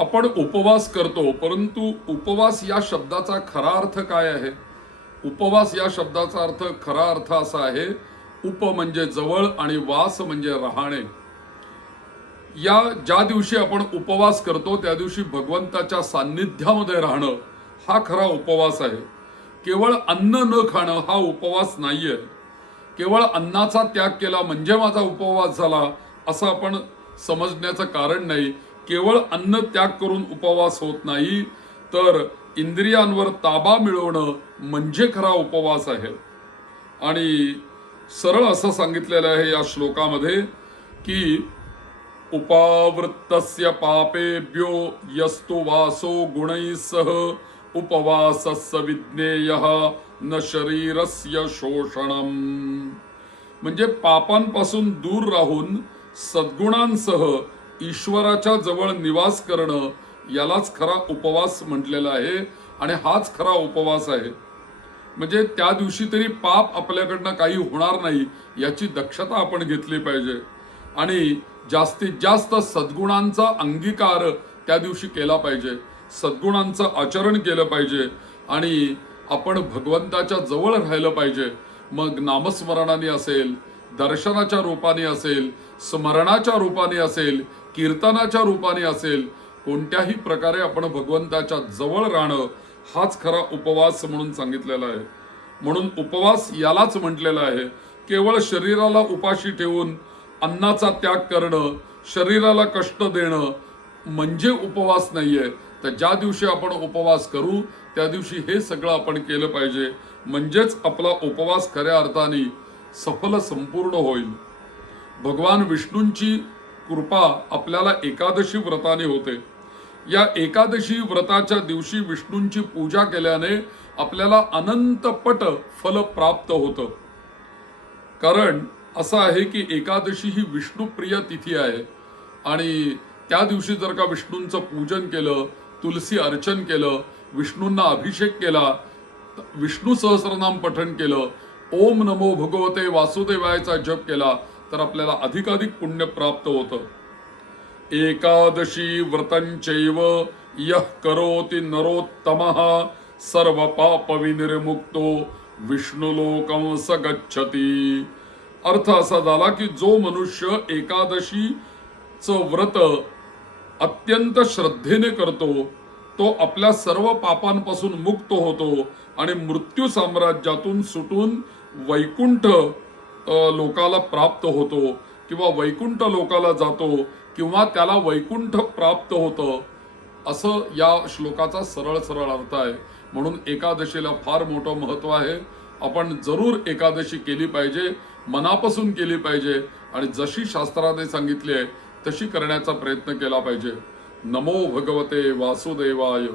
आपण उपवास करतो, परंतु उपवास या शब्दाचा खरा अर्थ काय आहे? उपवास या शब्दाचा खरा अर्थ असा आहे, उप म्हणजे जवळ आणि वास म्हणजे राहणे. या ज्या दिवशी आपण उपवास करतो त्या दिवशी भगवंताच्या सान्निध्यामध्ये राहणं हा खरा उपवास आहे. केवळ अन्न न खाणं हा उपवास नाहीये. केवळ अन्नाचा त्याग केला म्हणजे माझा उपवास झाला असं आपण समजण्याचं कारण नाही. केवळ अन्न त्याग करून उपवास होत नाही, तर इंद्रियांवर ताबा मिळवणं म्हणजे खरा उपवास आहे. आणि सरळ असं सांगितलेलं आहे या श्लोकामध्ये की उपावृत्तस्य पापेभ्यो यस्तु वासो गुणैः सह उपवासस्य विज्ञेयः न शरीरस्य शोषणम. म्हणजे पापांपासून दूर राहून सद्गुणांसह ईश्वराच्या जवळ निवास करणं यालाच खरा उपवास म्हटलेला आहे. आणि हाच खरा उपवास आहे. म्हणजे त्या दिवशी तरी पाप आपल्याकडनं काही होणार नाही याची दक्षता आपण घेतली पाहिजे. आणि जास्तीत जास्त सद्गुणांचा अंगीकार त्या दिवशी केला पाहिजे. सद्गुणांचं आचरण केलं पाहिजे आणि आपण भगवंताच्या जवळ राहिलं पाहिजे. मग नामस्मरणाने असेल, दर्शनाच्या रूपाने असेल, स्मरणाच्या रूपाने असेल, कीर्तनाच्या रूपाने असेल, कोणत्याही प्रकारे आपण भगवंताच्या जवळ राहणं हाच खरा उपवास म्हणून सांगितलेला आहे. म्हणून उपवास यालाच म्हटलेलं आहे. केवळ शरीराला उपाशी ठेवून अन्नाचा त्याग करणं, शरीराला कष्ट देणं म्हणजे उपवास नाहीये. तर ज्या दिवशी आपण उपवास करू त्या दिवशी हे सगळं आपण केलं पाहिजे. म्हणजेच आपला उपवास खऱ्या अर्थाने सफल संपूर्ण होईल. भगवान विष्णूंची कृपा आपल्याला एकादशी व्रताने होते. या एकादशी व्रताच्या दिवशी विष्णूंची पूजा केल्याने आपल्याला अनंतपट फल प्राप्त होतं. कारण असं आहे की एकादशी ही विष्णुप्रिय तिथी आहे आणि त्या दिवशी जर का विष्णूंचं पूजन केलं, तुलसी अर्चन केलं, विष्णूंना अभिषेक केला, विष्णू सहस्रनाम पठण केलं, ओम नमो भगवते वासुदेवायचा जप केला तर आपल्याला अधिकाधिक पुण्य प्राप्त होतं. एकादशी व्रतंचैव यः करोति नरोत्तमः सर्व पाप विनिर्मुक्तो विष्णुलोकं स गच्छति. अर्थ असा झाला की जो मनुष्य एकादशीचं व्रत अत्यंत श्रद्धेने करतो तो आपल्या सर्व पापांपासून मुक्त होतो आणि मृत्यू साम्राज्यातून सुटून वैकुंठ लोकाला प्राप्त होतो किंवा वैकुंठ लोकाला जातो किंवा त्याला वैकुंठ प्राप्त होतं. असं या श्लोकाचा सरळ सरळ अर्थ आहे. म्हणून एकादशीला फार मोठं महत्व आहे. आपण जरूर एकादशी केली पाहिजे, मनापासून केली पाहिजे आणि जशी शास्त्राने सांगितली आहे तशी करण्याचा प्रयत्न केला पाहिजे. नमो भगवते वासुदेवाय.